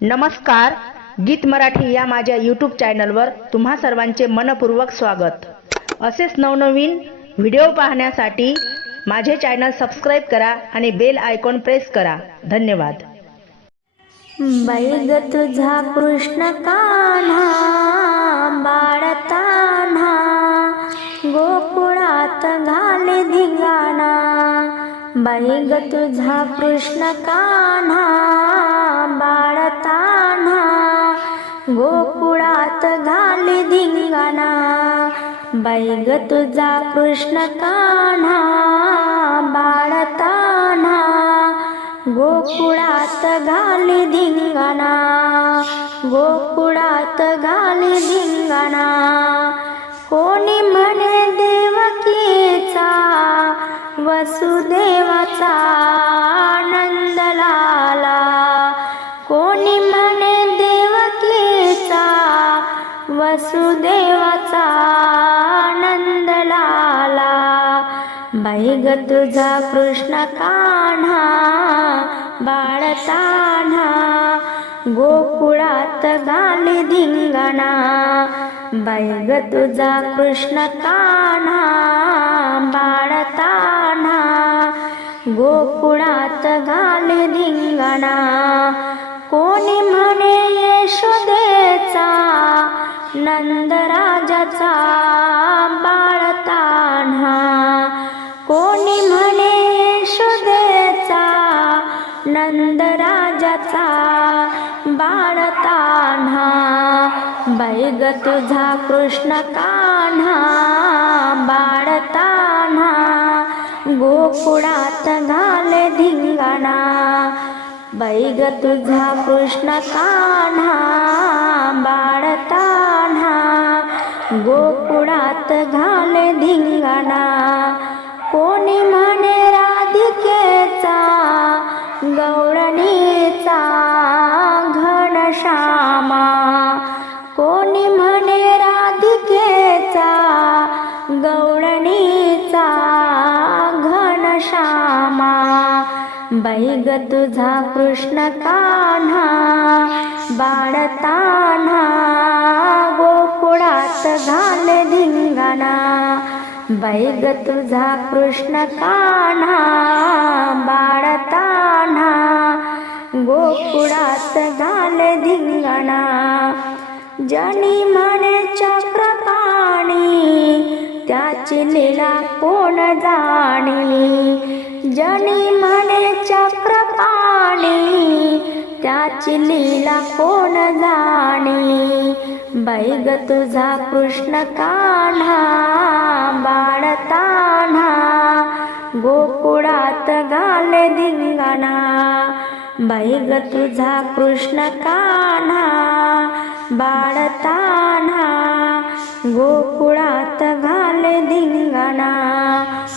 नमस्कार गीत मराठी या माझ्या यूट्यूब चॅनलवर तुम्हा सर्वांचे मनपूर्वक स्वागत. असेच नवनवीन व्हिडिओ पाहण्यासाठी माझे चॅनल सबस्क्राईब करा आणि बेल आयकॉन प्रेस करा. धन्यवाद. बाई तुझा कृष्ण कान्हा बाळतान्हा गोकुळात घाले धिंगाणा. बाई तुझा कृष्ण कान्हा बाळताना गोकुळात घाले धिंगाणा बैग तुझा कृष्ण कान्हा बाळताना गोकुळात घाली धिंगाणा गोकुळात घाली धिंगाणा. कोणी वसुदेवाचा आनंद लाला बैग तुझा कृष्ण कान्हा बाळतान्हा गोकुळात घाली धिंगणा. बैग तुझा कृष्ण कान्हा बाळतान्हा गोकुळात गाली धिंगणा. कोणी म्हणे यशोदेचा नंदराजाचा बाळतान्हा कोणी म्हणे शुदेचा नंदराजाचा बाळतान्हा बैग तुझा कृष्ण कान्हा बाळतान्हा गोकुळात घाले धिंगाणा. बैग तुझा कृष्ण कान्हा. श्यामा. कोणी म्हणे राधिकेचा गौरणीचा घनश्यामा बैग तुझा कृष्ण कान्हा बाळतान्हा गोकुळात झाले धिंगाणा. बैग तुझा कृष्ण कान्हा बाळतान्हा गोकुळात घाले धिंगणा. जनी म्हणे चक्रपाणी त्याची लीला कोण जाणी? जनी म्हणे चक्रपाणी त्याची लीला कोण जाणी? बैग तुझा कृष्ण कान्हा बाळतान्हा गोकुळात बैग ग तुझा कृष्ण कान्हा बाळतान्हा गोकुळात घाल धिंगाणा.